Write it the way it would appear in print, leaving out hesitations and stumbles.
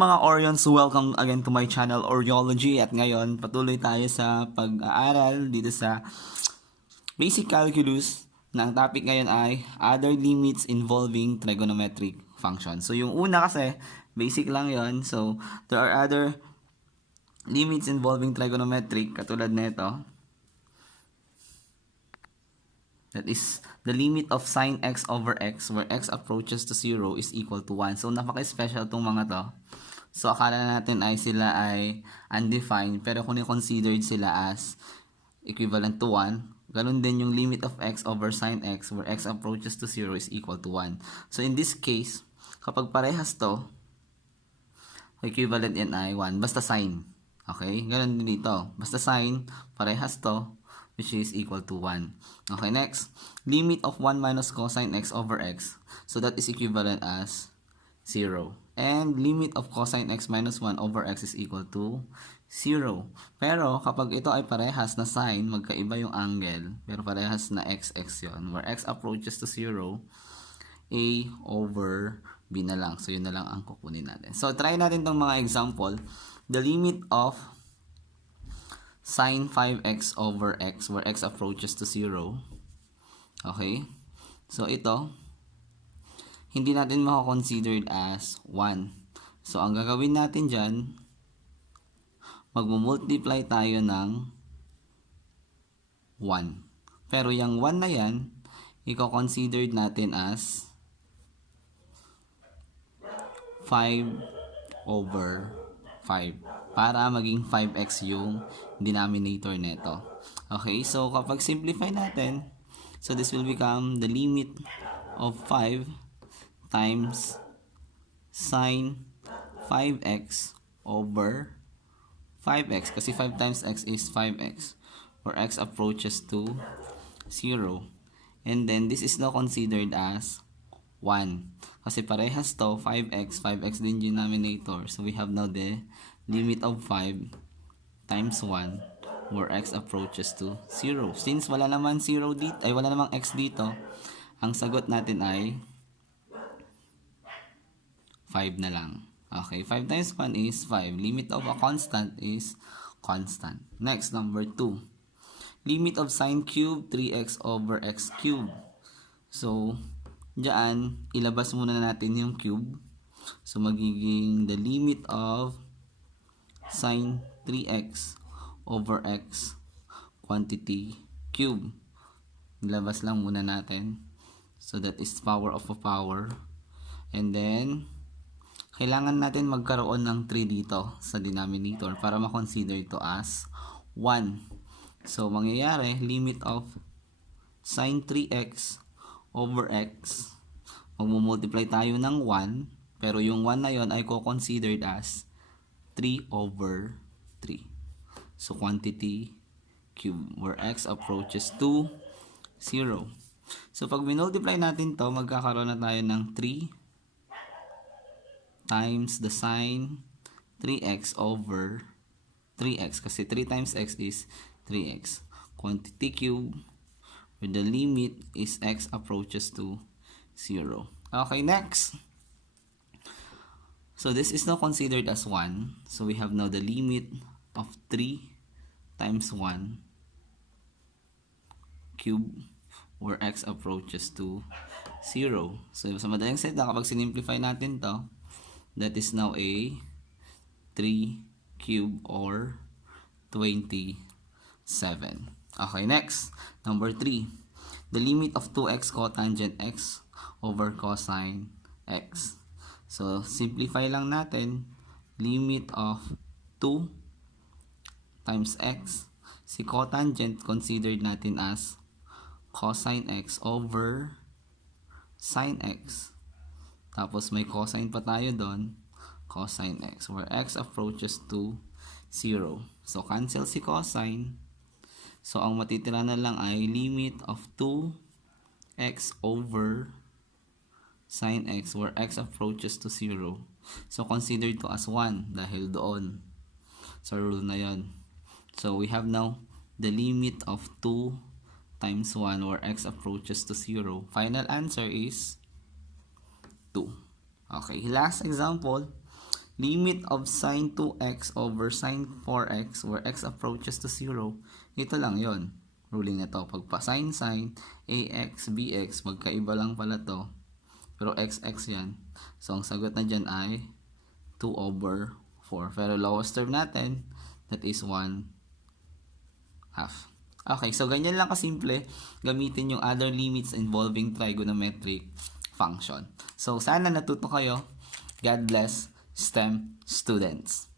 mga Orions, welcome again to my channel Oriology, at ngayon patuloy tayo sa pag-aaral dito sa Basic Calculus na ang topic ngayon ay other limits involving trigonometric functions. So yung una kasi basic lang yon. So there are other limits involving trigonometric katulad nito. That is the limit of sine x over x where x approaches to 0 is equal to 1. So napaka-special tong mga to. So akala natin ay sila ay undefined, pero kung i-considered sila as equivalent to 1, ganun din yung limit of x over sine x where x approaches to 0 is equal to 1. So in this case, kapag parehas to, equivalent yan ay 1, basta sine. Okay? Ganun din dito. Basta sine, parehas to, which is equal to 1. Okay, next. Limit of 1 minus cosine x over x. So that is equivalent as 0. And limit of cosine x minus 1 over x is equal to 0. Pero kapag ito ay parehas na sine, magkaiba yung angle. Pero parehas na x yon. Where x approaches to 0, a over b na lang. So yun na lang ang kukunin natin. So try natin tong mga example. The limit of sine 5x over x where x approaches to 0. Okay? So ito, hindi natin mako-considered as 1. So ang gagawin natin dyan, magmumultiply tayo ng 1. Pero yung 1 na yan, i-considered natin as 5 over 5. Para maging 5x yung denominator nito. Okay, so kapag simplify natin, so this will become the limit of 5 times sine 5x over 5x. Kasi 5 times x is 5x, where x approaches to 0. And then this is now considered as 1. Kasi parehas to, 5x din denominator. So we have now the limit of 5 times 1 where x approaches to 0. Since wala naman 0 dito, ay wala namang x dito, ang sagot natin ay 5 na lang. Okay, 5 times 1 is 5. Limit of a constant is constant. Next, number 2. Limit of sine cube 3x over x cube. So, diyan, ilabas muna natin yung cube. So, magiging the limit of sine 3x over x quantity cube. Ilabas lang muna natin. So that is power of a power. And then, kailangan natin magkaroon ng 3 dito sa denominator para ma-consider ito as 1. So, mangyayari, limit of sine 3x over x. Magmumultiply tayo ng 1. Pero yung 1 na yon ay co-considered as 3 over 3. So, quantity cube where x approaches to 0. So, pag minultiply natin to, magkakaroon na tayo ng 3 times the sine 3x over 3x. Kasi 3 times x is 3x. Quantity cube where the limit is x approaches to 0. Okay, next. So this is now considered as 1. So we have now the limit of 3 times 1 cube where x approaches to 0. So sa madaling salita, kapag sinimplify natin to, that is now a 3 cube or 27. Okay, next. Number 3. The limit of 2x cotangent x over cosine x. So, simplify lang natin. Limit of 2 times x. Si cotangent, considered natin as cosine x over sine x. Tapos, may cosine pa tayo doon. Cosine x, where x approaches to 0. So, cancel si cosine. So, ang matitira na lang ay limit of 2x over sine x where x approaches to 0. So, consider ito as 1 dahil doon sa rule na yon. So, we have now the limit of 2 times 1 where x approaches to 0. Final answer is 2. Okay, last example. limit of sine 2x over sine 4x where x approaches to 0, ito lang yon. Ruling na to. Pag pa sine, ax, bx, magkaiba lang pala to. Pero xx yan. So, ang sagot na dyan ay 2 over 4. Pero lowest term natin, that is 1 half. Okay, so ganyan lang kasimple gamitin yung other limits involving trigonometric function. So, sana natuto kayo. God bless STEM students.